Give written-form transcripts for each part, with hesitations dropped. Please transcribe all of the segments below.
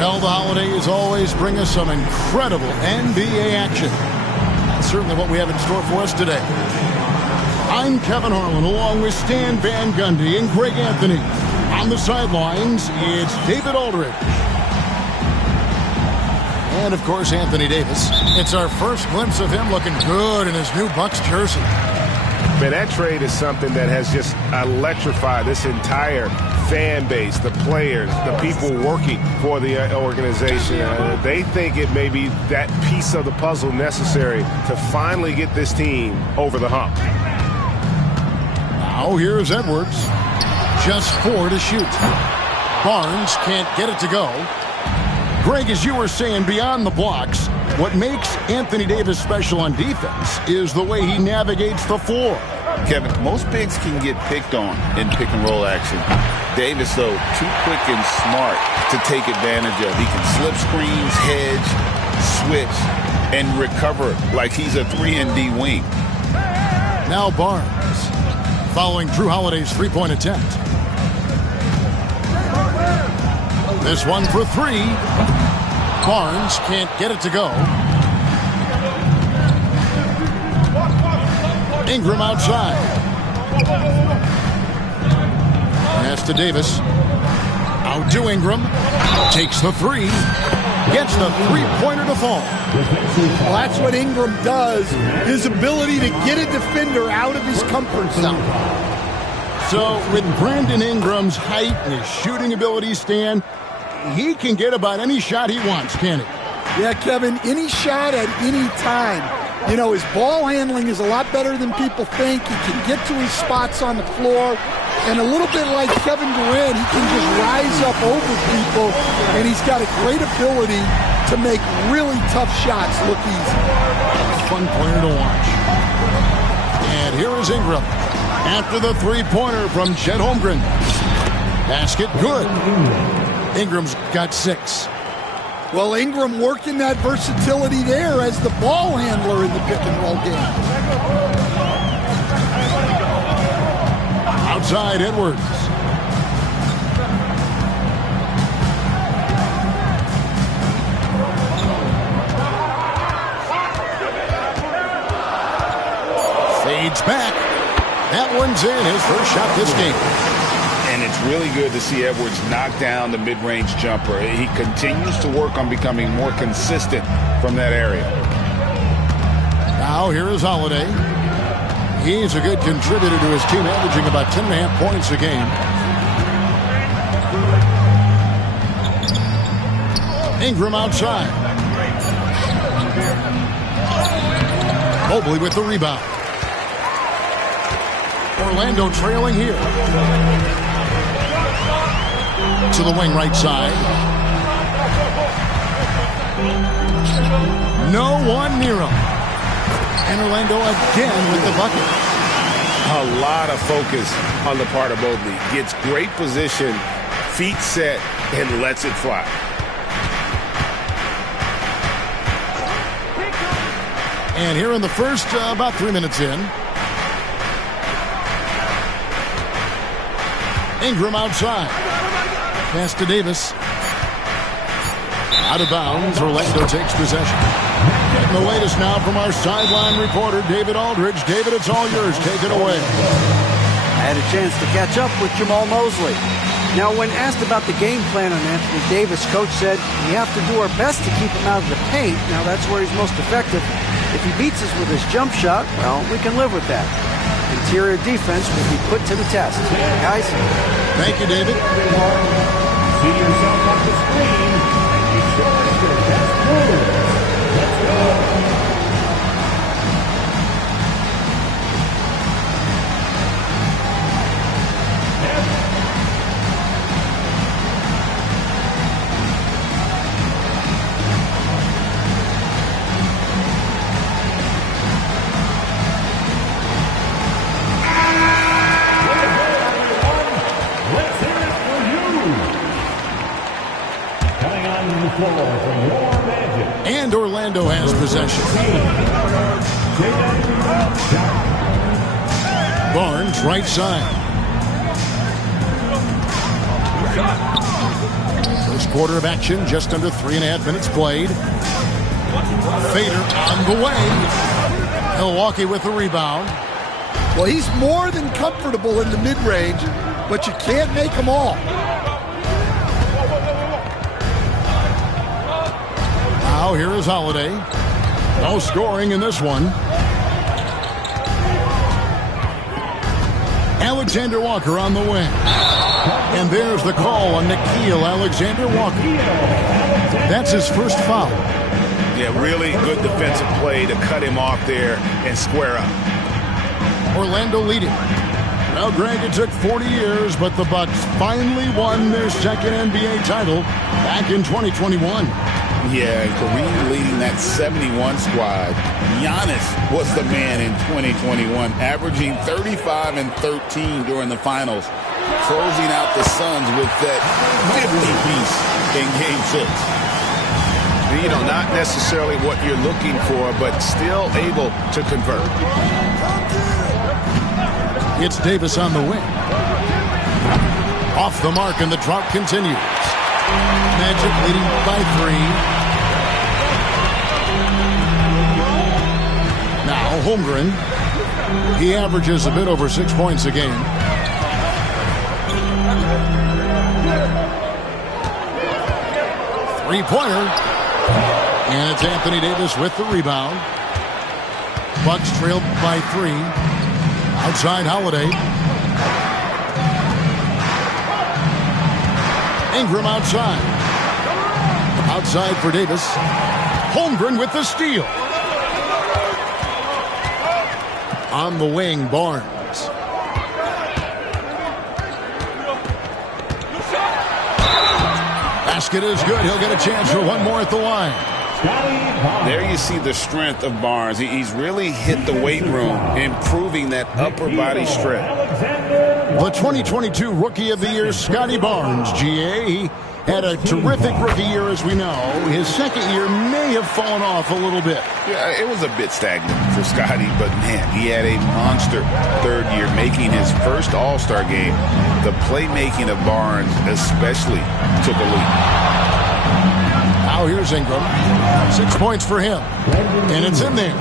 Well, the holidays always bring us some incredible NBA action. That's certainly what we have in store for us today. I'm Kevin Harlan along with Stan Van Gundy and Greg Anthony. On the sidelines, it's David Aldridge. And, of course, Anthony Davis. It's our first glimpse of him looking good in his new Bucks jersey. Man, that trade is something that has just electrified this entire fan base, the players, the people working for the organization. They think it may be that piece of the puzzle necessary to finally get this team over the hump. Now here's Edwards. Just 4 to shoot. Barnes can't get it to go. Greg, as you were saying, beyond the blocks, what makes Anthony Davis special on defense is the way he navigates the floor. Kevin, most bigs can get picked on in pick-and-roll action. Davis, though, too quick and smart to take advantage of. He can slip screens, hedge, switch, and recover like he's a 3-and-D wing. Now Barnes, following Drew Holiday's three-point attempt. This one for 3. Barnes can't get it to go. Ingram outside. Pass to Davis. Out to Ingram. Takes the 3. Gets the three-pointer to fall. Well, that's what Ingram does. His ability to get a defender out of his comfort zone. So with Brandon Ingram's height and his shooting ability, Stan, he can get about any shot he wants, can't he? Yeah, Kevin, any shot at any time. You know, his ball handling is a lot better than people think. He can get to his spots on the floor. And a little bit like Kevin Durant, he can just rise up over people. And he's got a great ability to make really tough shots look easy. Fun player to watch. And here is Ingram. After the three-pointer from Chet Holmgren. Basket good. Ingram's got 6. Well, Ingram working that versatility there as the ball handler in the pick-and-roll game. Outside Edwards. Fades back. That one's in, his first shot this game. And it's really good to see Edwards knock down the mid-range jumper. He continues to work on becoming more consistent from that area. Now here is Holiday. He's a good contributor to his team, averaging about 10.5 points a game. Ingram outside. Mobley with the rebound. Orlando trailing here. To the wing right side. No one near him. And Orlando again with the bucket. A lot of focus on the part of Mobley. Gets great position, feet set, and lets it fly. And here in the first, about 3 minutes in. Ingram outside. Pass to Davis. Out of bounds. Orlando takes possession. Getting the latest now from our sideline reporter, David Aldridge. David, it's all yours. Take it away. I had a chance to catch up with Jamal Mosley. Now, when asked about the game plan on Anthony Davis, Coach said, we have to do our best to keep him out of the paint. Now, that's where he's most effective. If he beats us with his jump shot, well, we can live with that. Interior defense will be put to the test. Guys? Thank you, David. see yourself on the screen and you show us your best moves. Let's go. And Orlando has possession. Barnes, right side. First quarter of action, just under 3.5 minutes played. Fader on the way. Milwaukee with the rebound. Well, he's more than comfortable in the mid-range, but you can't make them all. Now here is Holiday. No scoring in this one. Alexander Walker on the wing. And there's the call on Nickeil Alexander-Walker. That's his first foul. Yeah, really good defensive play to cut him off there and square up. Orlando leading. Well, Greg, it took 40 years, but the Bucks finally won their second NBA title back in 2021. Yeah, Kareem leading that 71 squad. Giannis was the man in 2021, averaging 35 and 13 during the finals, closing out the Suns with that 50-piece in Game 6. You know, not necessarily what you're looking for, but still able to convert. It's Davis on the wing. Off the mark, and the drought continues. Magic leading by 3. Now Holmgren. He averages a bit over 6 points a game. Three-pointer. And it's Anthony Davis with the rebound. Bucks trailed by 3. Outside Holiday. Ingram outside. Outside for Davis. Holmgren with the steal. On the wing, Barnes. Basket is good. He'll get a chance for one more at the line. There you see the strength of Barnes. He's really hit the weight room, improving that upper body strength. The 2022 Rookie of the Year, Scotty Barnes, GA. He had a terrific rookie year, as we know. His second year may have fallen off a little bit. Yeah, it was a bit stagnant for Scotty, but man, he had a monster third year, making his first All-Star game. The playmaking of Barnes especially took a leap. Now here's Ingram. 6 points for him. And it's in there.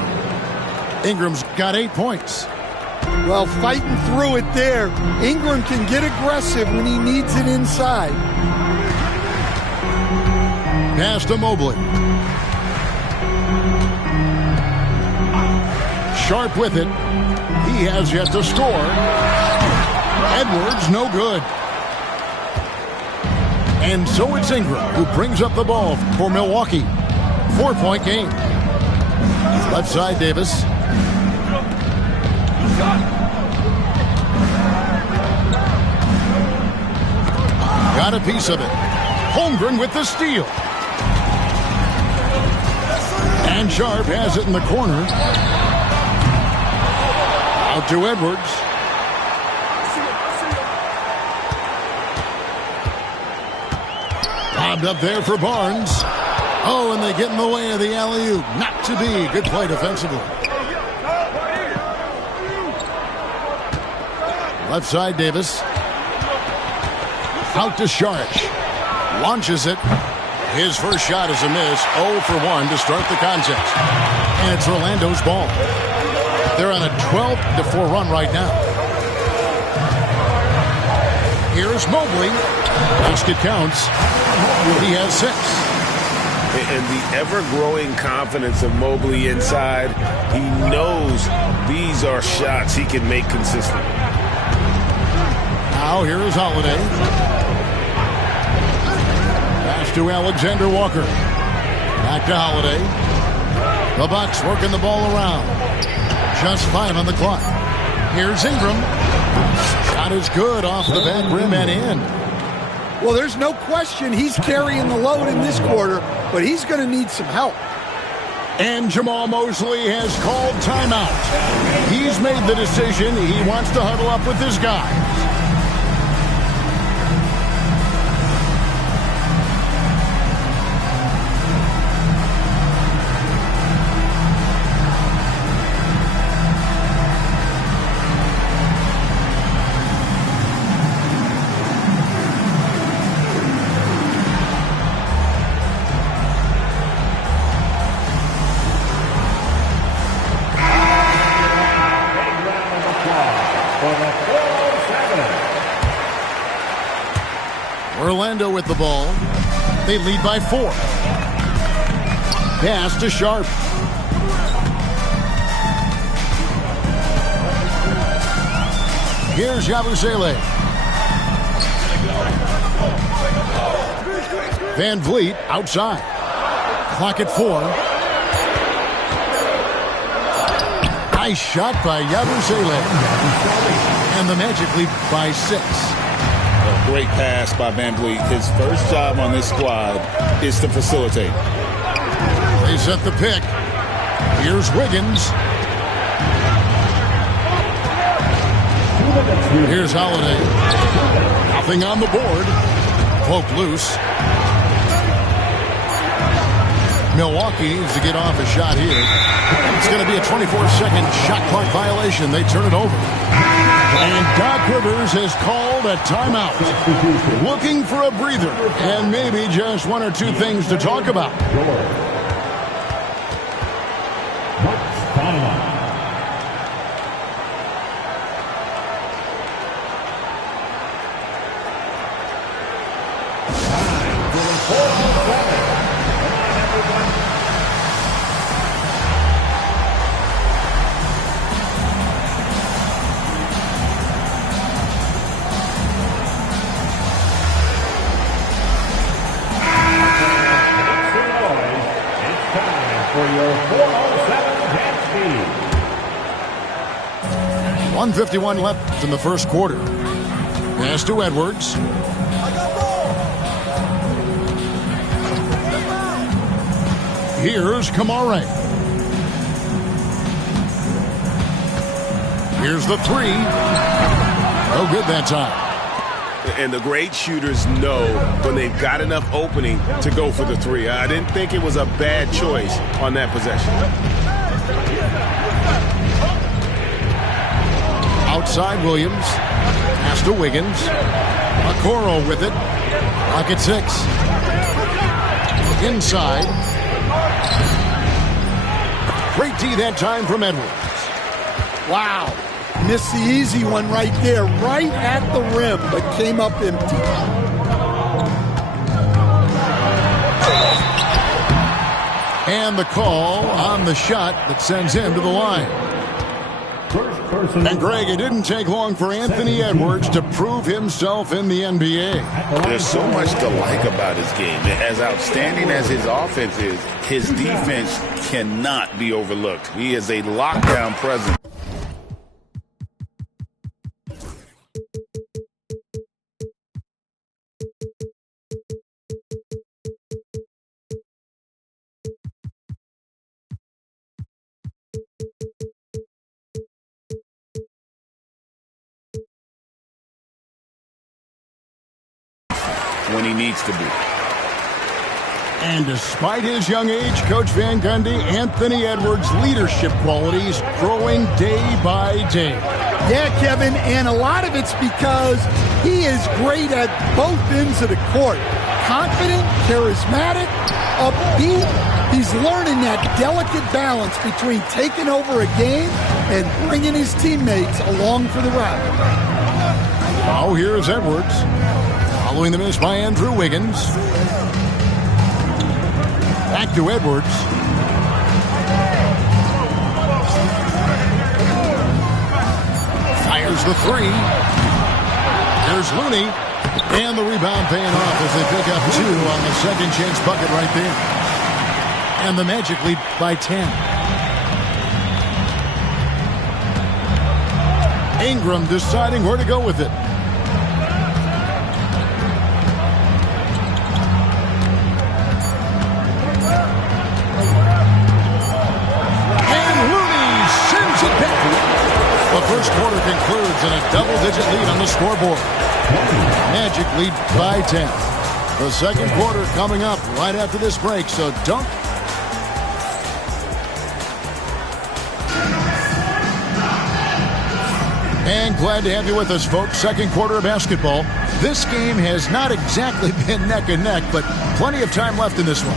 Ingram's got 8 points. Well, fighting through it there. Ingram can get aggressive when he needs it inside. Pass to Mobley. Sharp with it. He has yet to score. Edwards, no good. And so it's Ingram who brings up the ball for Milwaukee. 4-point game. Left side, Davis. Got a piece of it. Holmgren with the steal. And Sharp has it in the corner. Out to Edwards. Lobbed up there for Barnes. Oh, and they get in the way of the alley-oop. Not to be. Good play defensively. Left side, Davis. Out to Sharp. Launches it. His first shot is a miss. 0 for 1 to start the contest. And it's Orlando's ball. They're on a 12-4 run right now. Here's Mobley. Basket counts. He has 6. And the ever-growing confidence of Mobley inside, he knows these are shots he can make consistently. Now here is Holiday. Pass to Alexander Walker. Back to Holiday. The Bucks working the ball around. Just 5 on the clock. Here's Ingram. Shot is good off the back rim and in. Well, there's no question he's carrying the load in this quarter, but he's going to need some help. And Jamal Mosley has called timeout. He's made the decision. He wants to huddle up with his guys. Orlando with the ball. They lead by 4. Pass to Sharp. Here's Yabusele. Van Vliet outside. Clock at 4. Nice shot by Yabusele. And the Magic lead by 6. Great pass by Van Vliet. His first job on this squad is to facilitate. They set the pick. Here's Wiggins. Here's Holiday. Nothing on the board. Poke loose. Milwaukee needs to get off a shot here. It's going to be a 24-second shot clock violation. They turn it over. And Doc Rivers has called a timeout. Looking for a breather and maybe just 1 or 2 things to talk about. For your 407 Jet Speed. 1:51 left in the first quarter. Pass to Edwards. Here's Kamare. Here's the 3. No good that time. And the great shooters know when they've got enough opening to go for the 3. I didn't think it was a bad choice on that possession. Outside Williams. Pass to Wiggins. Okoro with it. Rocket 6. Inside. Great D that time from Edwards. Wow. Missed the easy one right there, right at the rim, but came up empty. And the call on the shot that sends him to the line. And Greg, it didn't take long for Anthony Edwards to prove himself in the NBA. There's so much to like about his game. As outstanding as his offense is, his defense cannot be overlooked. He is a lockdown presence. When he needs to be. And despite his young age, Coach Van Gundy, Anthony Edwards' leadership qualities growing day by day. Yeah, Kevin, and a lot of it's because he is great at both ends of the court. Confident, charismatic, upbeat. He's learning that delicate balance between taking over a game and bringing his teammates along for the ride. Now here's Edwards. Following the miss by Andrew Wiggins. Back to Edwards. Fires the 3. Here's Looney. And the rebound paying off as they pick up 2 on the second chance bucket right there. And the Magic lead by 10. Ingram deciding where to go with it. The first quarter concludes in a double-digit lead on the scoreboard. Magic lead by 10. The second quarter coming up right after this break, so don't... And glad to have you with us, folks. Second quarter of basketball. This game has not exactly been neck and neck, but plenty of time left in this one.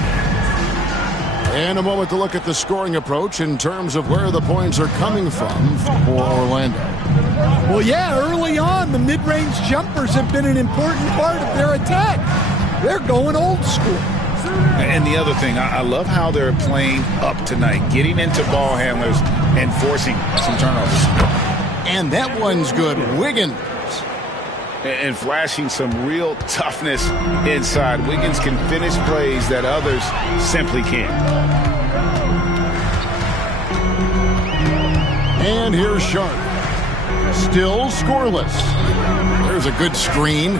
And a moment to look at the scoring approach in terms of where the points are coming from for Orlando. Well, yeah, early on, the mid-range jumpers have been an important part of their attack. They're going old school. And the other thing, I love how they're playing up tonight, getting into ball handlers and forcing some turnovers. And that one's good. Wiggins. And flashing some real toughness inside. Wiggins can finish plays that others simply can't. And here's Sharp. Still scoreless. There's a good screen.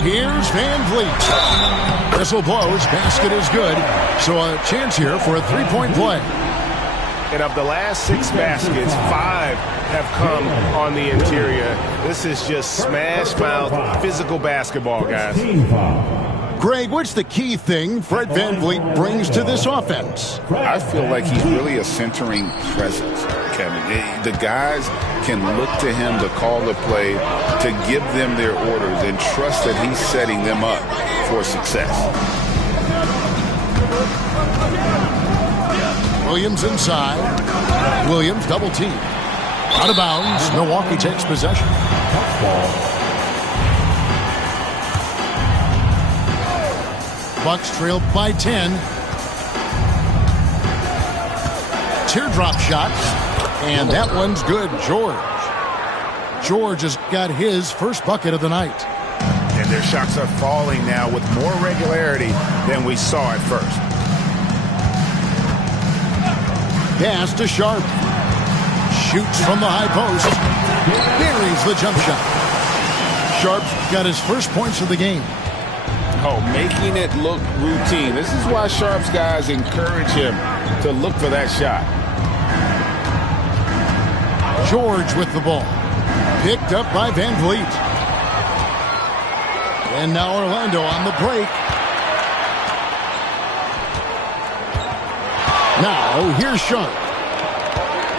Here's Van Vliet. Whistle blows. Basket is good. So a chance here for a three-point play. And of the last 6 baskets, 5 have come on the interior. This is just smash mouth physical basketball, guys. Greg, what's the key thing Fred VanVleet brings to this offense? I feel like he's really a centering presence, Kevin. The guys can look to him to call the play, to give them their orders, and trust that he's setting them up for success. Williams inside. Williams double team. Out of bounds. Milwaukee takes possession. Bucks trail by 10. Teardrop shots. And that one's good. George has got his first bucket of the night. And their shots are falling now with more regularity than we saw at first. Pass to Sharp. Shoots from the high post. Buries the jump shot. Sharp's got his first points of the game. Oh, making it look routine. This is why Sharp's guys encourage him to look for that shot. George with the ball. Picked up by Van Vliet. And now Orlando on the break. Now, here's Sharp.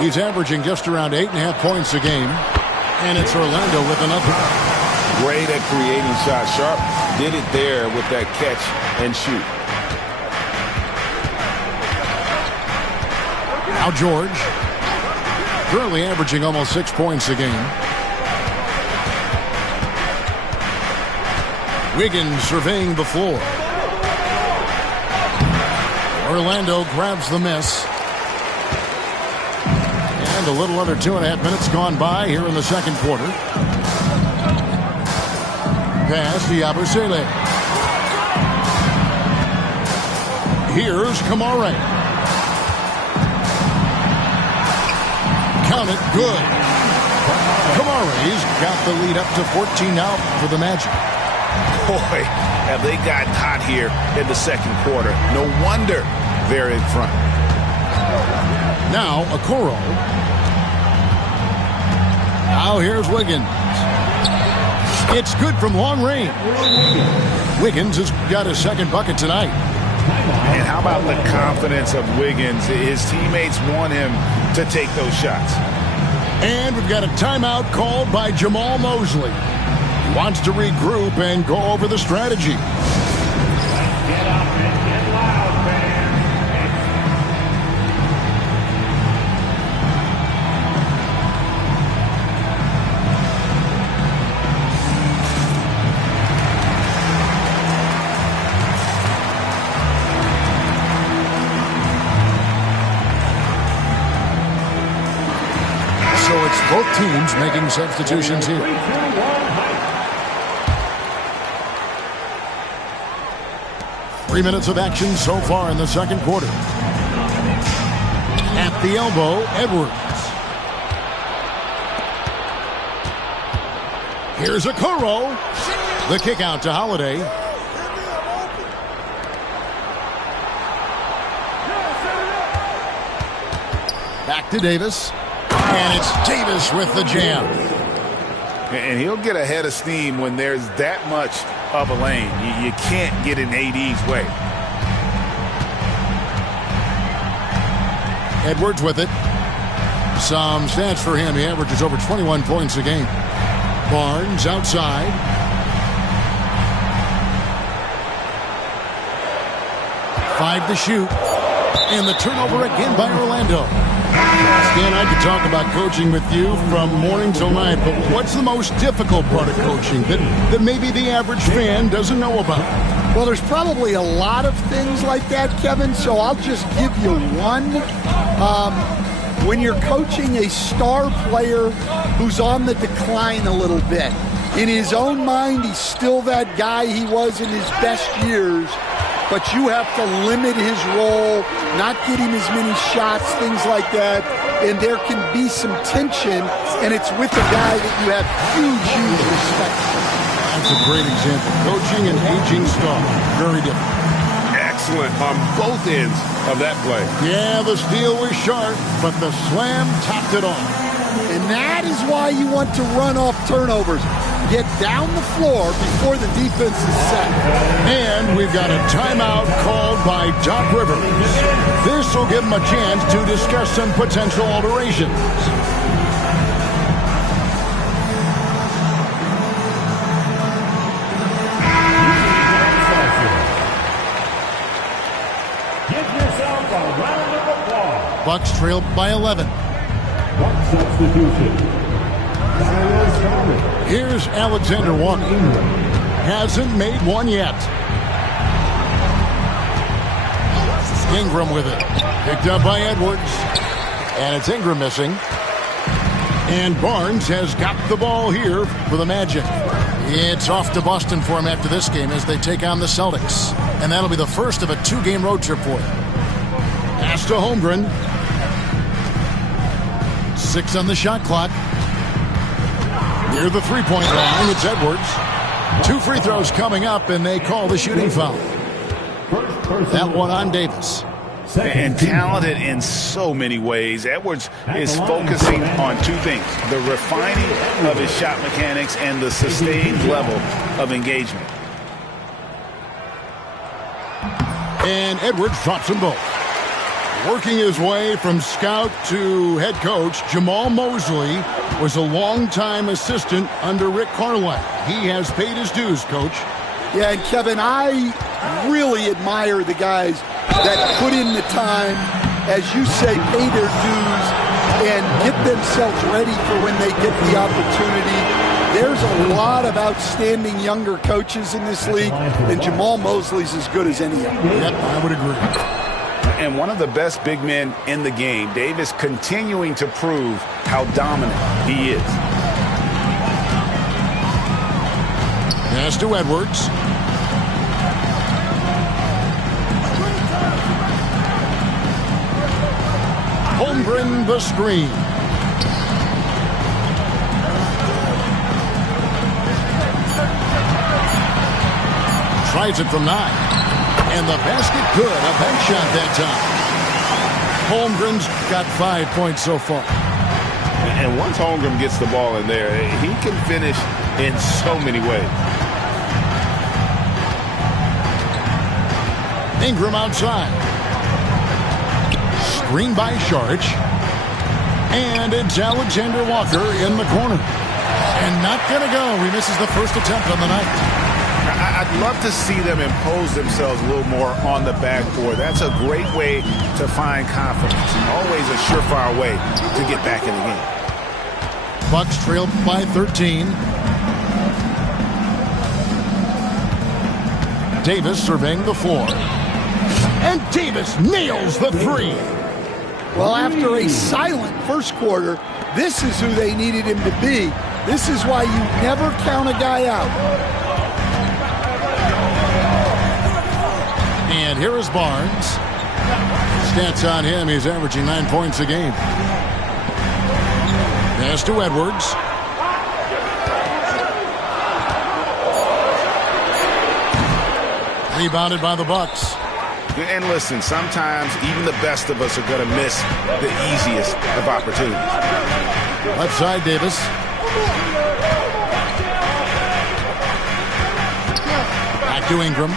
He's averaging just around 8.5 points a game. And it's Orlando with another. Great at creating shots. Sharp did it there with that catch and shoot. Now George. Currently averaging almost 6 points a game. Wiggins surveying the floor. Orlando grabs the miss. And a little under 2.5 minutes gone by here in the second quarter. Pass to Yabusele. Here's Kamara. Count it, good. Kamara's got the lead up to 14 now for the Magic. Boy, have they gotten hot here in the second quarter. No wonder they're in front. Now, Okoro. Now here's Wiggins. It's good from long range. Wiggins has got his second bucket tonight. And how about the confidence of Wiggins? His teammates want him to take those shots. And we've got a timeout called by Jamal Mosley. He wants to regroup and go over the strategy. Get up and get loud, man. So it's both teams making substitutions here. 3-2-1 hike. 3 minutes of action so far in the second quarter. At the elbow, Edwards. Here's Okoro. The kick out to Holiday. Back to Davis. And it's Davis with the jam. And he'll get a head of steam when there's that much of a lane. You can't get in AD's way. Edwards with it. Some stats for him. He averages over 21 points a game. Barnes outside. Five to shoot. And the turnover again by Orlando. Stan, I could talk about coaching with you from morning till night, but what's the most difficult part of coaching that maybe the average fan doesn't know about? Well, there's probably a lot of things like that, Kevin, so I'll just give you one. When you're coaching a star player who's on the decline a little bit, in his own mind, he's still that guy he was in his best years, but you have to limit his role, not get him as many shots, things like that, and there can be some tension, and it's with a guy that you have huge respect for. That's a great example. Coaching an aging star. Very different. Excellent on both ends of that play. Yeah, the steal was sharp, but the slam topped it off. And that is why you want to run off turnovers. Get down the floor before the defense is set. And we've got a timeout called by Doc Rivers. This will give him a chance to discuss some potential alterations. Give yourself a round of applause. Bucks trail by 11. One substitution. Here's Alexander Walker. Hasn't made one yet. Ingram with it. Picked up by Edwards. And it's Ingram missing. And Barnes has got the ball here for the Magic. It's off to Boston for him after this game as they take on the Celtics. And that'll be the first of a 2-game road trip for him. Pass to Holmgren. 6 on the shot clock. Near the three-point line, it's Edwards. 2 free throws coming up, and they call the shooting foul. That one on Davis. And talented in so many ways. Edwards is focusing on 2 things: the refining of his shot mechanics and the sustained level of engagement. And Edwards drops them both. Working his way from scout to head coach, Jamal Mosley was a longtime assistant under Rick Carlisle. He has paid his dues, Coach. Yeah, and Kevin, I really admire the guys that put in the time, as you say, pay their dues and get themselves ready for when they get the opportunity. There's a lot of outstanding younger coaches in this league, and Jamal Mosley's as good as any of them. Yep, I would agree. And one of the best big men in the game, Davis, continuing to prove how dominant he is. Pass to Edwards. Holmgren the screen. Tries it from 9. And the basket good. A bank shot that time. Holmgren's got 5 points so far. And once Holmgren gets the ball in there, he can finish in so many ways. Ingram outside. Screen by Saric. And it's Alexander Walker in the corner. And not going to go. He misses the first attempt on the night. I'd love to see them impose themselves a little more on the backboard. That's a great way to find confidence, and always a surefire way to get back in the game. Bucks trail by 13. Davis surveying the floor. And Davis nails the 3. Well, after a silent first quarter, this is who they needed him to be. This is why you never count a guy out. And here is Barnes. Stats on him, he's averaging 9 points a game. Pass to Edwards. Rebounded by the Bucks. And listen, sometimes even the best of us are going to miss the easiest of opportunities. Left side, Davis. Back to Ingram.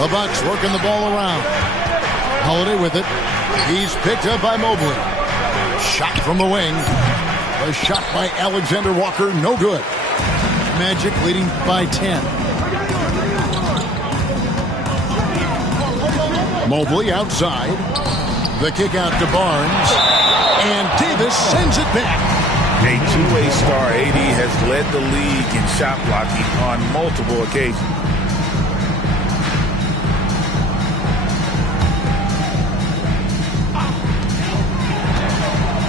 The Bucks working the ball around. Holiday with it. He's picked up by Mobley. Shot from the wing. A shot by Alexander Walker, no good. Magic leading by 10. Mobley outside. The kick out to Barnes. And Davis sends it back. A two-way star, AD has led the league in shot blocking on multiple occasions.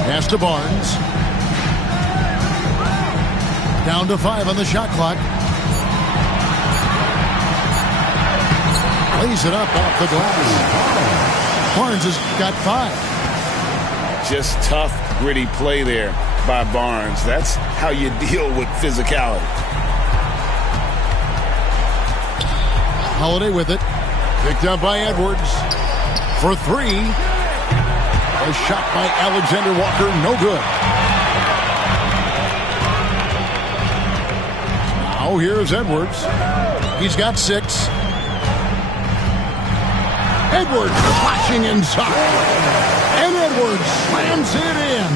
Pass to Barnes. Down to 5 on the shot clock. Lays it up off the glass. Barnes has got 5. Just tough, gritty play there by Barnes. That's how you deal with physicality. Holiday with it. Picked up by Edwards. For 3. A shot by Alexander Walker, no good. Now here's Edwards. He's got 6. Edwards flashing inside. And Edwards slams it in.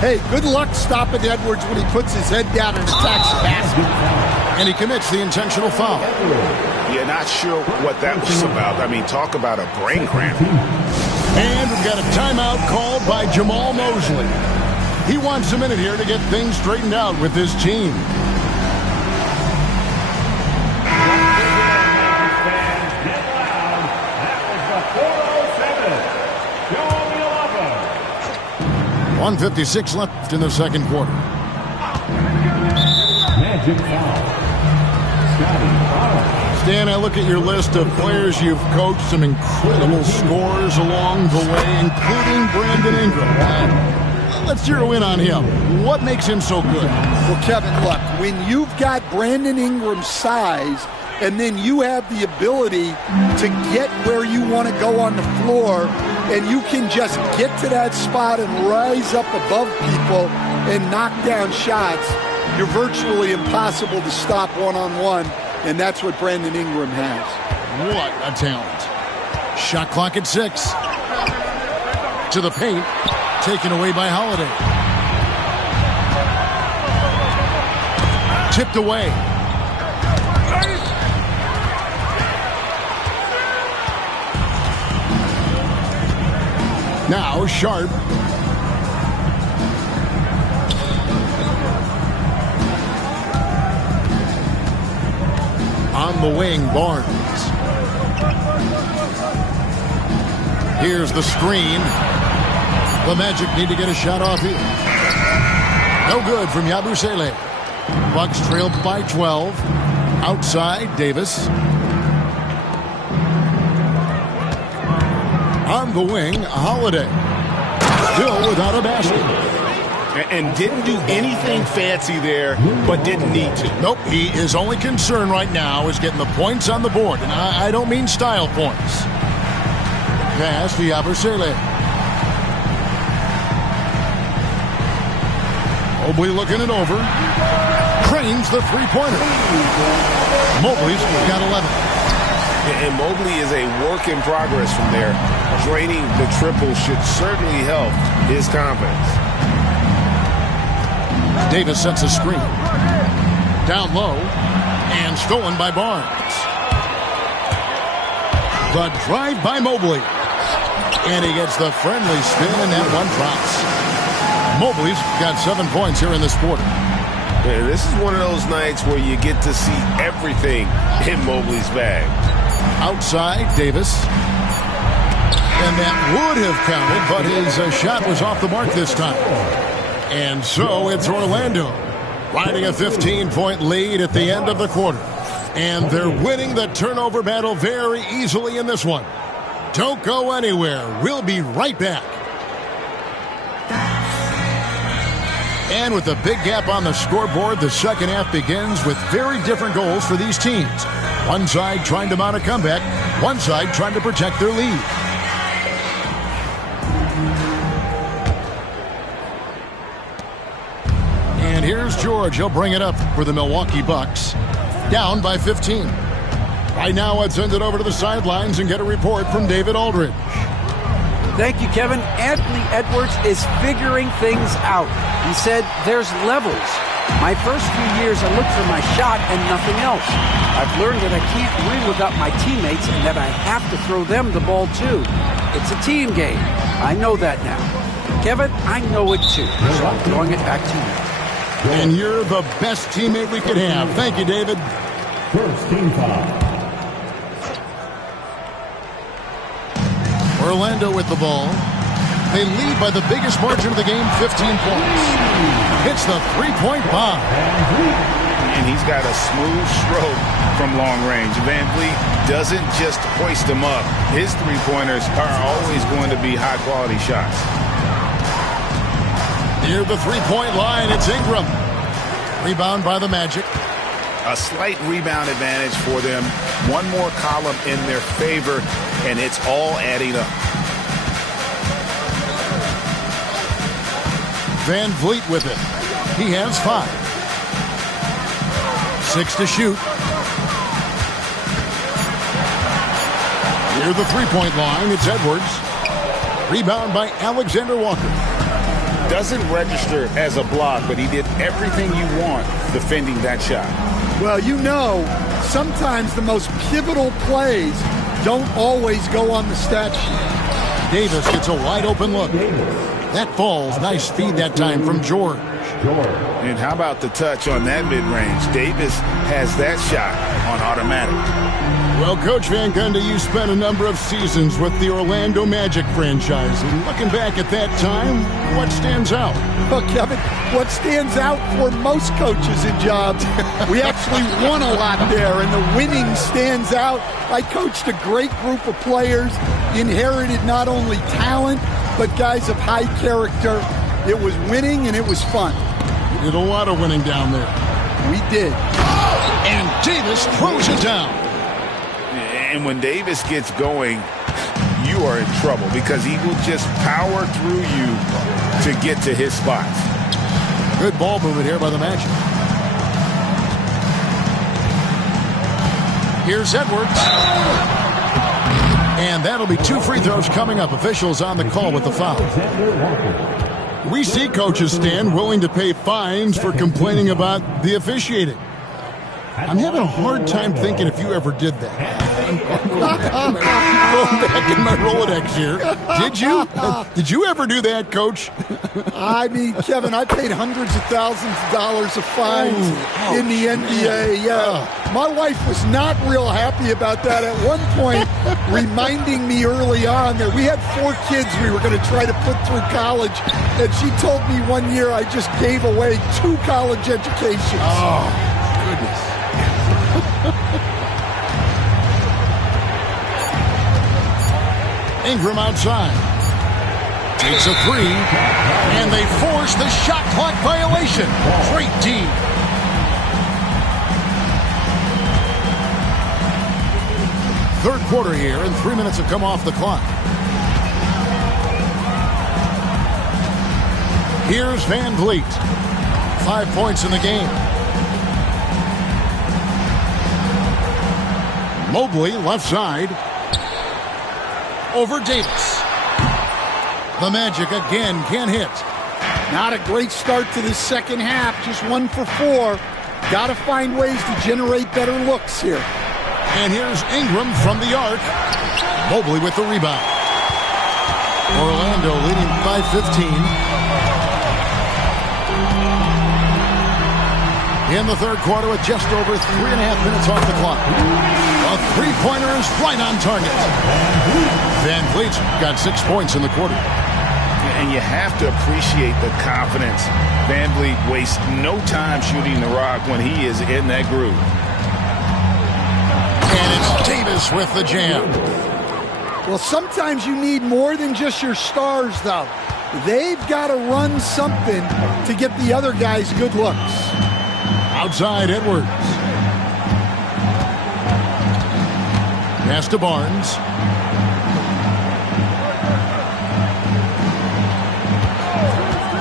Hey, good luck stopping Edwards when he puts his head down and attacks the basket. And he commits the intentional foul. You're not sure what that was about. I mean, talk about a brain cramp. And we've got a timeout called by Jamal Mosley. He wants a minute here to get things straightened out with his team. That was the 1:56 left in the second quarter. Magic foul. Stan, I look at your list of players you've coached, some incredible scores along the way, including Brandon Ingram. Let's zero in on him. What makes him so good? Well, Kevin, look, when you've got Brandon Ingram's size and then you have the ability to get where you want to go on the floor and you can just get to that spot and rise up above people and knock down shots, you're virtually impossible to stop one-on-one. And that's what Brandon Ingram has. What a talent. Shot clock at 6. To the paint. Taken away by Holiday. Tipped away. Now Sharp. On the wing, Barnes. Here's the screen. The Magic need to get a shot off here. No good from Yabusele. Bucks trail by 12. Outside, Davis. On the wing, Holiday. Still without a basket. And didn't do anything fancy there, but didn't need to. Nope, his only concern right now is getting the points on the board. And I don't mean style points. Pass to Yabusele. Mobley looking it over. Cranes the three-pointer. Mobley's got 11. And Mobley is a work in progress from there. Draining the triple should certainly help his confidence. Davis sets a screen. Down low. And stolen by Barnes. The drive by Mobley. And he gets the friendly spin, and that one drops. Mobley's got 7 points here in this quarter. Yeah, this is one of those nights where you get to see everything in Mobley's bag. Outside, Davis. And that would have counted, but his shot was off the mark this time. And so it's Orlando. Riding a 15-point lead at the end of the quarter. And they're winning the turnover battle very easily in this one. Don't go anywhere. We'll be right back. And with a big gap on the scoreboard, the second half begins with very different goals for these teams. One side trying to mount a comeback, one side trying to protect their lead. And here's George. He'll bring it up for the Milwaukee Bucks. Down by 15. Right now, I'd send it over to the sidelines and get a report from David Aldridge. Thank you, Kevin. Anthony Edwards is figuring things out. He said there's levels. My first few years, I looked for my shot and nothing else. I've learned that I can't win without my teammates and that I have to throw them the ball too. It's a team game. I know that now. Kevin, I know it too, so I'm throwing it back to you. And you're the best teammate we could have. Thank you, David. First team foul. Orlando with the ball. They lead by the biggest margin of the game, 15 points. Hits the three-point bomb. And he's got a smooth stroke from long range. Van Vliet doesn't just hoist them up. His three-pointers are always going to be high-quality shots. Near the three-point line, it's Ingram. Rebound by the Magic. A slight rebound advantage for them. One more column in their favor, and it's all adding up. Van Vliet with it. He has 5. 6 to shoot. Near the three-point line, it's Edwards. Rebound by Alexander Walker. Doesn't register as a block, but he did everything you want defending that shot. Well, you know, sometimes the most pivotal plays don't always go on the stat sheet. Davis gets a wide-open look. That falls. Nice feed that time from George. And how about the touch on that mid-range? Davis has that shot on automatic. Well, Coach Van Gundy, you spent a number of seasons with the Orlando Magic franchise. And looking back at that time, what stands out? Well, Kevin, what stands out for most coaches in jobs, we actually won a lot there, and the winning stands out. I coached a great group of players, inherited not only talent, but guys of high character. It was winning, and it was fun. You did a lot of winning down there. We did. And Davis throws it down. And when Davis gets going, you are in trouble because he will just power through you to get to his spots. Good ball movement here by the Magic. Here's Edwards. And that'll be 2 free throws coming up. Officials on the call with the foul. We see coaches stand willing to pay fines for complaining about the officiating. I'm having a hard time thinking if you ever did that. I'm going back in my Rolodex here. Did you? Did you ever do that, Coach? I mean, Kevin, I paid hundreds of thousands of dollars of fines in the NBA. Yeah. My wife was not real happy about that at one point, reminding me early on that we had 4 kids we were going to try to put through college, and she told me one year I just gave away 2 college educations. Oh, goodness. Ingram outside. Takes a 3, and they force the shot clock violation. Great D. Third quarter here, and 3 minutes have come off the clock. Here's Van Vliet. 5 points in the game. Mobley, left side. Over Davis. The Magic again can't hit. Not a great start to the second half. Just 1 for 4. Got to find ways to generate better looks here. And here's Ingram from the arc. Mobley with the rebound. Orlando leading by 15. In the third quarter with just over 3.5 minutes off the clock. A three-pointer is right on target. Van Vliet's got 6 points in the quarter. And you have to appreciate the confidence. VanVleet wastes no time shooting the rock when he is in that groove. And it's Davis with the jam. Well, sometimes you need more than just your stars, though. They've got to run something to get the other guys good looks. Outside Edwards. Pass to Barnes.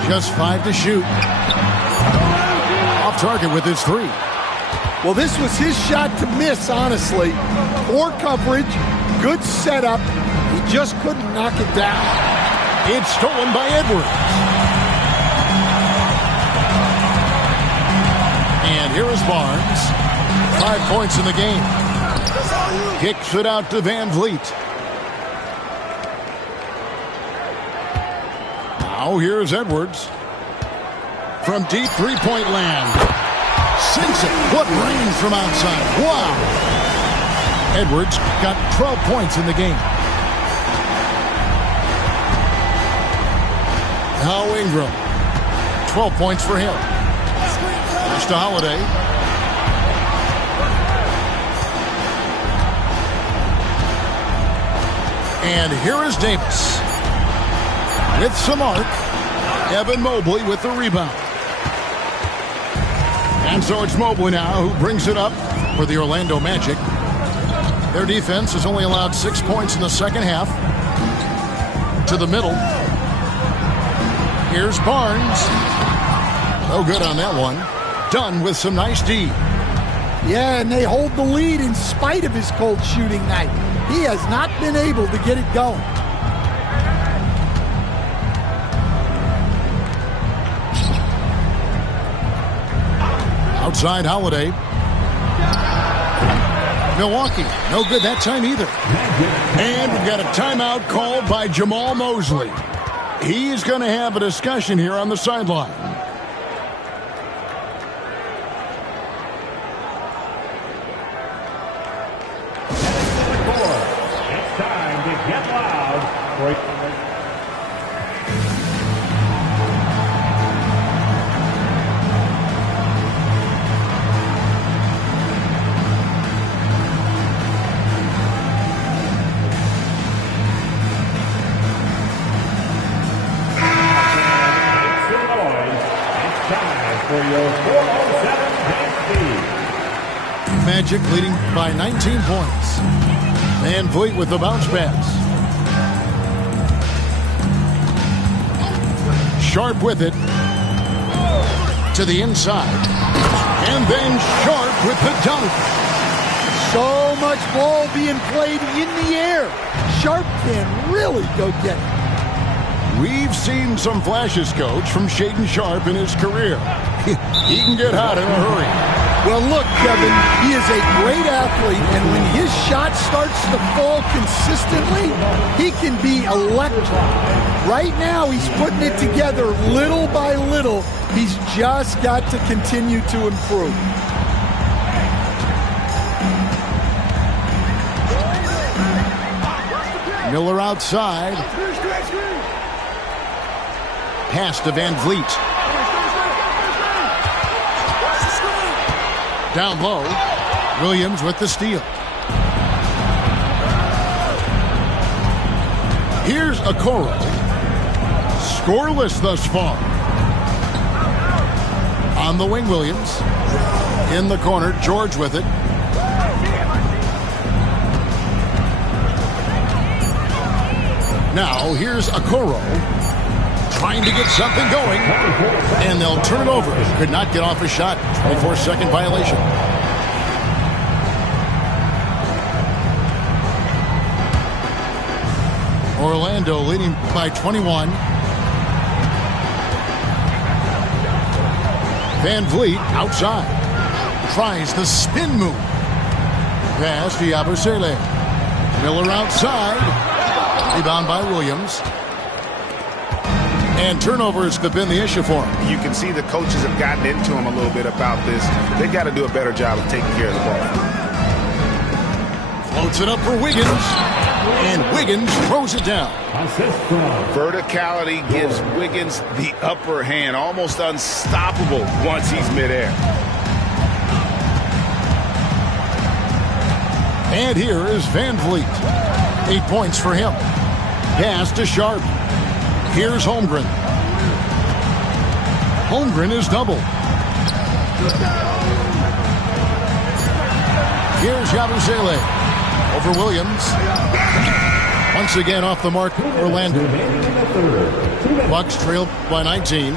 Just 5 to shoot. Off target with his 3. Well, this was his shot to miss, honestly. Poor coverage, good setup. He just couldn't knock it down. It's stolen by Edwards. And here is Barnes. 5 points in the game. Kicks it out to VanVleet. Now here's Edwards. From deep three-point land. Sinks it. What range from outside. Wow. Edwards got 12 points in the game. Now Ingram. 12 points for him. Pass to Holiday. And here is Davis. With some arc. Evan Mobley with the rebound. And so it's Mobley now who brings it up for the Orlando Magic. Their defense has only allowed 6 points in the second half. To the middle. Here's Barnes. No good on that one. Done with some nice D. Yeah, and they hold the lead in spite of his cold shooting night. He has not been able to get it going. Outside Holiday. Milwaukee, no good that time either. And we've got a timeout called by Jamahl Mosley. He's going to have a discussion here on the sideline. It's time to get loud. For your 407 Magic leading by 19 points. VanVleet with the bounce pass. Sharp with it. To the inside. And then Sharp with the dunk. So much ball being played in the air. Sharp can really go get it. We've seen some flashes, Coach, from Shaedon Sharpe in his career. He can get hot in a hurry. Well, look, Kevin, he is a great athlete, and when his shot starts to fall consistently, he can be electric. Right now, he's putting it together little by little. He's just got to continue to improve. Miller outside. Pass to VanVleet. Down low. Williams with the steal. Here's Okoro. Scoreless thus far. On the wing, Williams. In the corner, George with it. Now, here's Okoro. Trying to get something going. And they'll turn it over. Could not get off a shot. 24-second violation. Orlando leading by 21. VanVleet outside. Tries the spin move. Pass to Yabusele. Miller outside. Rebound by Williams. And turnovers have been the issue for him. You can see the coaches have gotten into him a little bit about this. They got to do a better job of taking care of the ball. Floats it up for Wiggins. And Wiggins throws it down. Assist from Verticality gives Wiggins the upper hand, almost unstoppable once he's midair. And here is Van Vliet. 8 points for him. Pass to Sharp. Here's Holmgren. Holmgren is doubled. Here's Yabusele over Williams. Once again off the mark, Orlando. Bucks trailed by 19.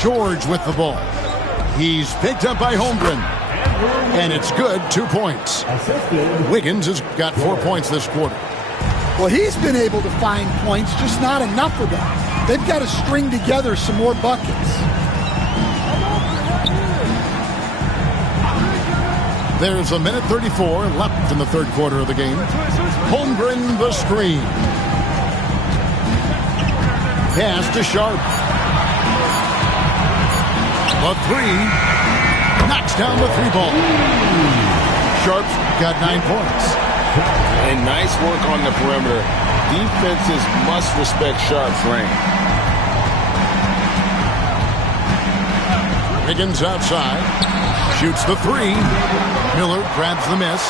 George with the ball. He's picked up by Holmgren. And it's good, 2 points. Wiggins has got 4 points this quarter. Well, he's been able to find points, just not enough of them. They've got to string together some more buckets. There's 1:34 left in the third quarter of the game. Holmgren the screen. Pass to Sharp. The three. Knocks down the three ball. Sharp's got 9 points. And nice work on the perimeter. Defenses must respect Sharp's range. Wiggins outside. Shoots the three. Miller grabs the miss.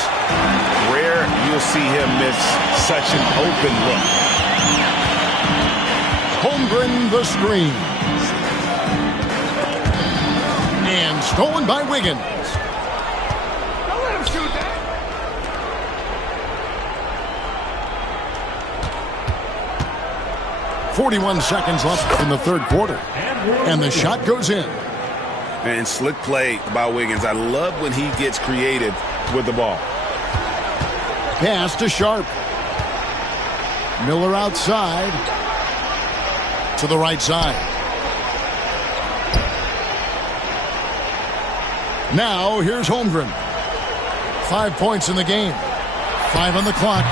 Rare you'll see him miss such an open look. Holmgren the screen. And stolen by Wiggins. Don't let him shoot that. 41 seconds left in the third quarter. And the shot goes in. And slick play by Wiggins. I love when he gets creative with the ball. Pass to Sharp. Miller outside. To the right side. Now here's Holmgren. 5 points in the game. 5 on the clock.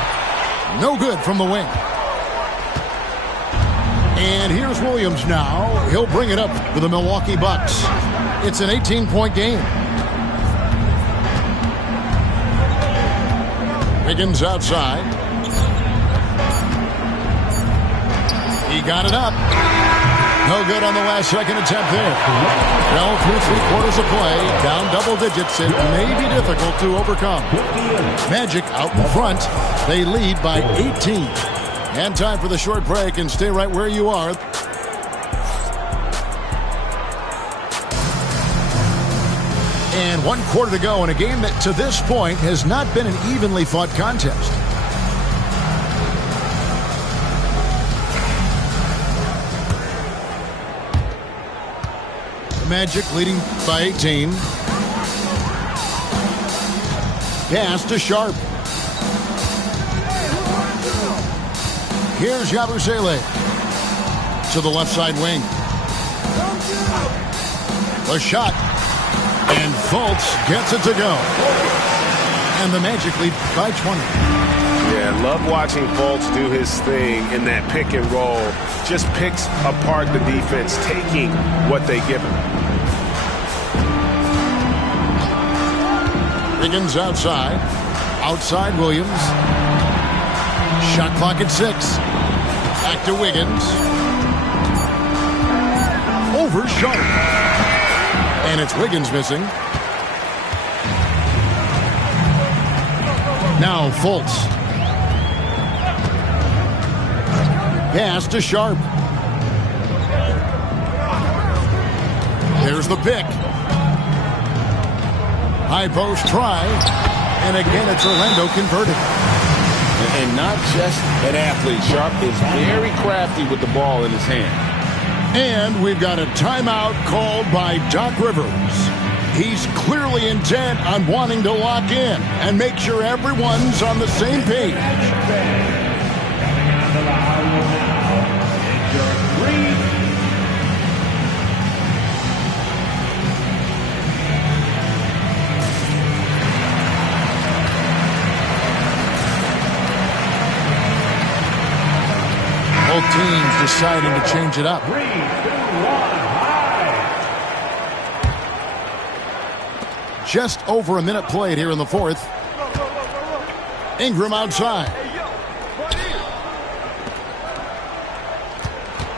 No good from the wing. And here's Williams now. He'll bring it up for the Milwaukee Bucks. It's an 18-point game. Wiggins outside. He got it up. No good on the last second attempt there. Well, through 3 quarters of play, down double digits, it may be difficult to overcome. Magic out in front. They lead by 18. And time for the short break, and stay right where you are. And 1 quarter to go in a game that to this point has not been an evenly fought contest. The Magic leading by 18. Pass to Sharp. Here's Yabusele to the left side wing. The shot. And Fultz gets it to go. And the Magic lead by 20. Yeah, love watching Fultz do his thing in that pick and roll. Just picks apart the defense, taking what they give him. Wiggins outside. Outside Williams. Shot clock at 6. Back to Wiggins. Over Sharp. And it's Wiggins missing. Now Fultz. Pass to Sharp. There's the pick. High post try. And again, it's Orlando converted. And not just an athlete. Sharp is very crafty with the ball in his hand. And we've got a timeout called by Doc Rivers. He's clearly intent on wanting to lock in and make sure everyone's on the same page. Both teams deciding to change it up. 3, 2, 1, high. Just over a minute played here in the fourth. Ingram outside.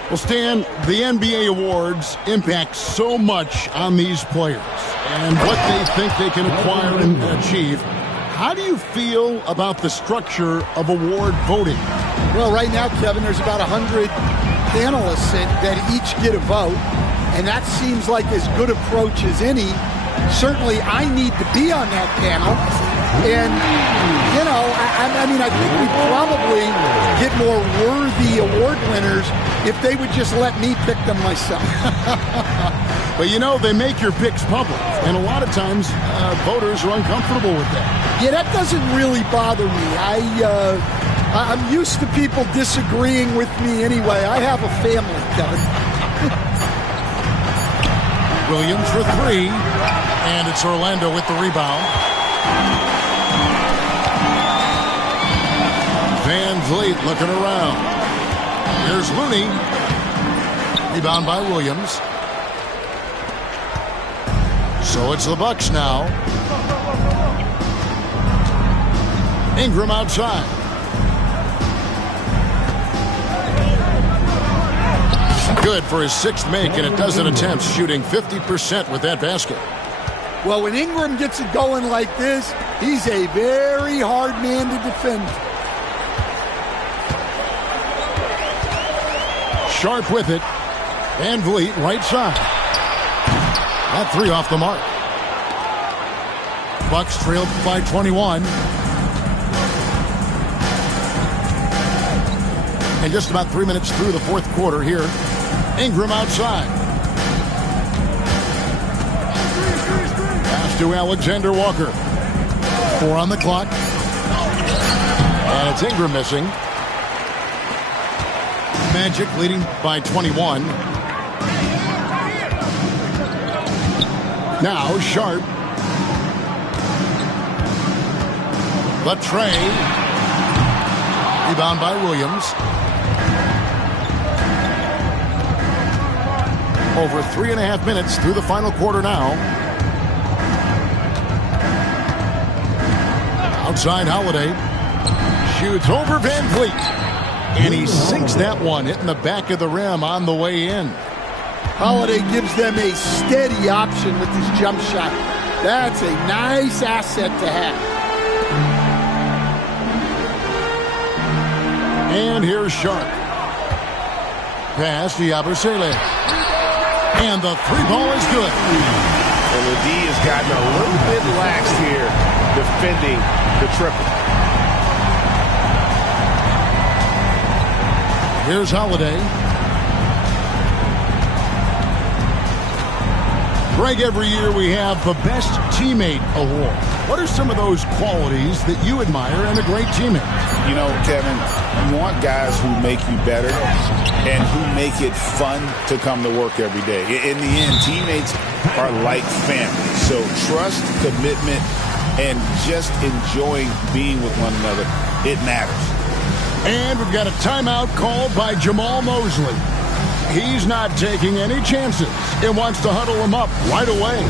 Well, Stan, the NBA awards impact so much on these players and what they think they can acquire and achieve. How do you feel about the structure of award voting? Well, right now, Kevin, there's about 100 panelists that each get a vote, and that seems like as good approach as any. Certainly, I need to be on that panel, and, you know, I mean, I think we'd probably get more worthy award winners if they would just let me pick them myself. But, you know, they make your picks public, and a lot of times voters are uncomfortable with that. Yeah, that doesn't really bother me. I'm used to people disagreeing with me anyway. I have a family, Kevin. Williams for three, and it's Orlando with the rebound. Van Vliet looking around. Here's Looney. Rebound by Williams. So it's the Bucks now. Ingram outside. Good for his sixth make in a dozen attempts, shooting 50% with that basket. Well, when Ingram gets it going like this, he's a very hard man to defend. Sharp with it. Van Vliet, right side. That three off the mark. Bucks trailed by 21. And just about 3 minutes through the fourth quarter here. Ingram outside. Pass to Alexander Walker. 4 on the clock. And it's Ingram missing. Magic leading by 21. Now Sharp. The tray. Rebound by Williams. Over 3.5 minutes through the final quarter now. Outside Holiday. Shoots over Van Vliet. And he sinks that one, hitting the back of the rim on the way in. Holiday gives them a steady option with his jump shot. That's a nice asset to have. And here's Sharp. Pass to Yabusele. And the three ball is good. And the D has gotten a little bit lax here defending the triple. Here's Holiday. Greg, every year we have the Best Teammate Award. What are some of those qualities that you admire in a great teammate? You know, Kevin, you want guys who make you better and who make it fun to come to work every day. In the end, teammates are like family. So trust, commitment, and just enjoying being with one another, it matters. And we've got a timeout called by Jamal Mosley. He's not taking any chances and wants to huddle him up right away.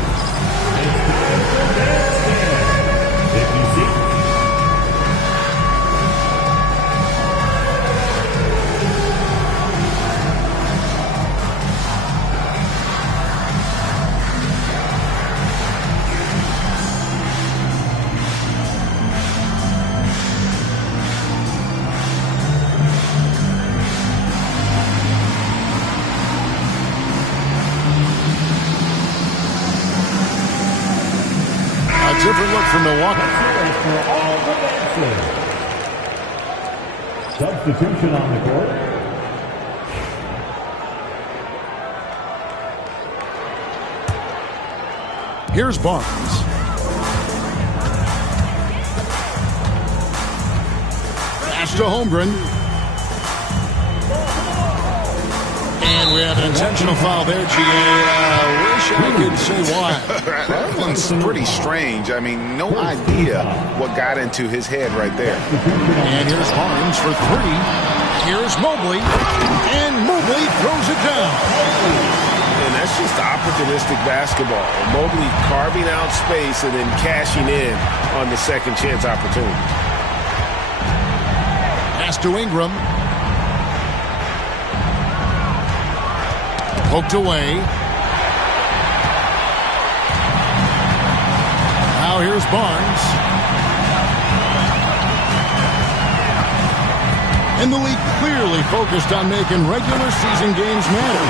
Different look from Milwaukee. Substitution on the court. Here's Barnes. Pass to Holmgren. And we have an intentional foul there, G.A. Wish I could say why. That one's pretty strange. I mean, no idea what got into his head right there. And here's Barnes for three. Here's Mobley. And Mobley throws it down. And that's just opportunistic basketball. Mobley carving out space and then cashing in on the second chance opportunity. Pass to Ingram. Poked away. Now here's Barnes. And the league clearly focused on making regular season games matter.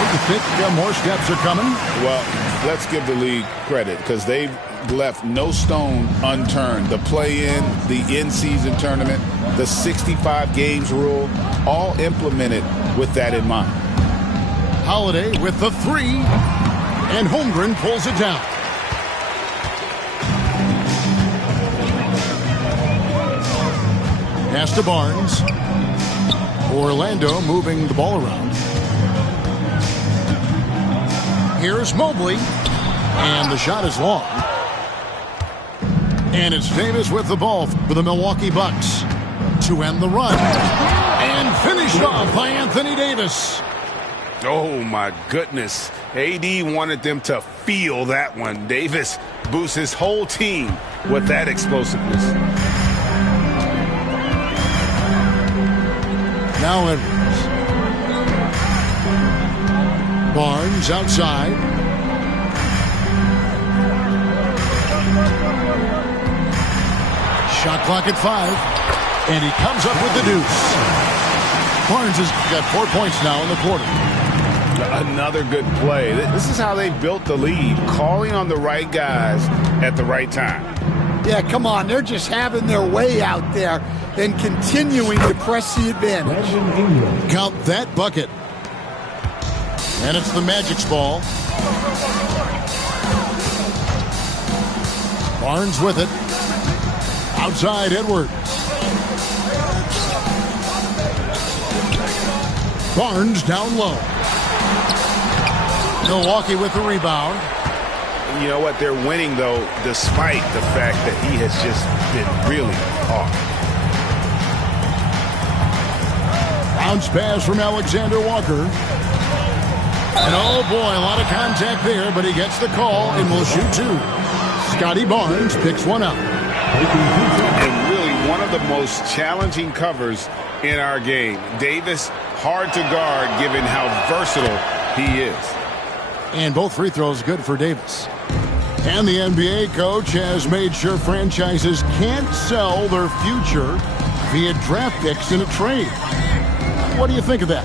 Do you think more steps are coming? Well, let's give the league credit because they've left no stone unturned. The play-in, the in-season tournament, the 65 games rule, all implemented with that in mind. Holiday with the three, and Holmgren pulls it down. Pass to Barnes. Orlando moving the ball around. Here's Mobley, and the shot is long. And it's Davis with the ball for the Milwaukee Bucks to end the run. And finished off by Anthony Davis. Oh, my goodness. AD wanted them to feel that one. Davis boosts his whole team with that explosiveness. Now Edwards. Barnes outside. Shot clock at 5. And he comes up with the deuce. Barnes has got 4 points now in the quarter. Another good play. This is how they built the lead, calling on the right guys at the right time. Yeah, come on. They're just having their way out there and continuing to press the advantage. Count that bucket. And it's the Magic's ball. Barnes with it. Outside Edwards. Barnes down low. Milwaukee with the rebound. You know what? They're winning, though, despite the fact that he has just been really off. Bounce pass from Alexander Walker. And oh boy, a lot of contact there, but he gets the call and will shoot 2. Scotty Barnes picks one up. And really one of the most challenging covers in our game. Davis, hard to guard given how versatile he is. And both free throws good for Davis. And the NBA coach has made sure franchises can't sell their future via draft picks in a trade. What do you think of that?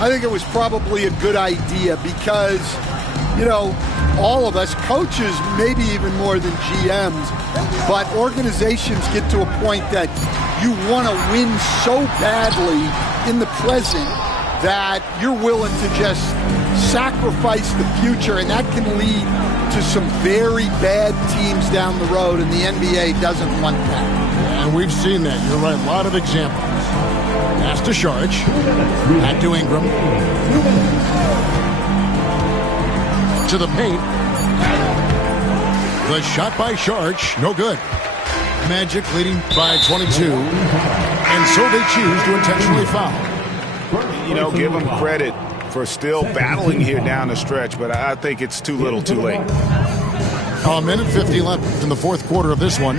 I think it was probably a good idea because, you know, all of us, coaches, maybe even more than GMs, but organizations get to a point that you want to win so badly in the present that you're willing to just sacrifice the future, and that can lead to some very bad teams down the road, and the NBA doesn't want that. And we've seen that. You're right. A lot of examples. Pass to Saric. Back to Ingram. To the paint. The shot by Saric. No good. Magic leading by 22. And so they choose to intentionally foul. You know, give them credit for still battling here down the stretch, but I think it's too little too late. A minute 50 left in the fourth quarter of this one.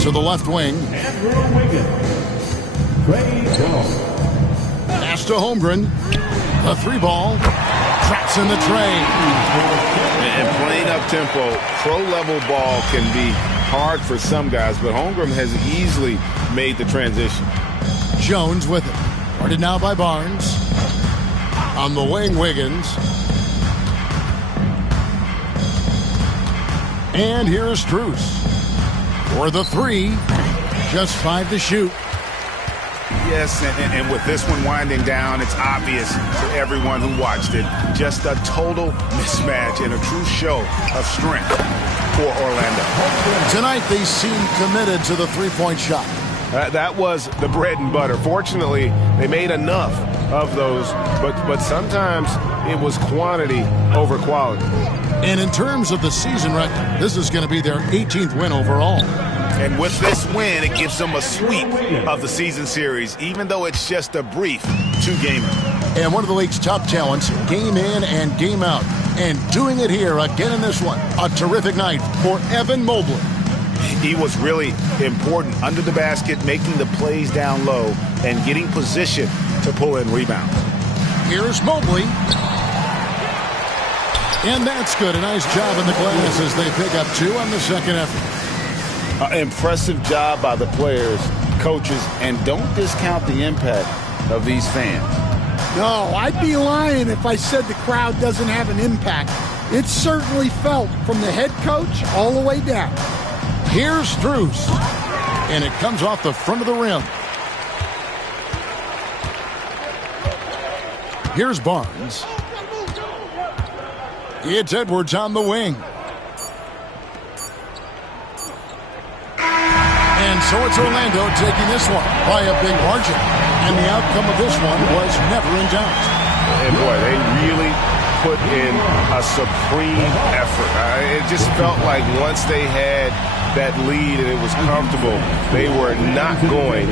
To the left wing. Pass to Holmgren. A 3-ball. Traps in the tray. And playing up tempo, pro-level ball can be hard for some guys, but Holmgren has easily made the transition. Jones with it. Guarded now by Barnes. On the wing, Wiggins. And here is Strus. For the 3. Just 5 to shoot. Yes, and with this one winding down, it's obvious to everyone who watched it. Just a total mismatch and a true show of strength for Orlando. Tonight, they seem committed to the three-point shot. That was the bread and butter. Fortunately, they made enough of those, but sometimes it was quantity over quality. And in terms of the season record, this is going to be their 18th win overall. And with this win, it gives them a sweep of the season series, even though it's just a brief 2-gamer. And one of the league's top talents, game in and game out. And doing it here again in this one. A terrific night for Evan Mobley. he was really important under the basket, making the plays down low and getting position to pull in rebounds. Here's Mobley. And that's good. A nice job in the glass as they pick up 2 on the second effort. Impressive job by the players, coaches, and don't discount the impact of these fans. No, I'd be lying if I said the crowd doesn't have an impact. It's certainly felt from the head coach all the way down. Here's Strus. And it comes off the front of the rim. Here's Barnes. It's Edwards on the wing. And so it's Orlando taking this one by a big margin. And the outcome of this one was never in doubt. And boy, they really put in a supreme effort. It just felt like once they had that lead and it was comfortable, they were not going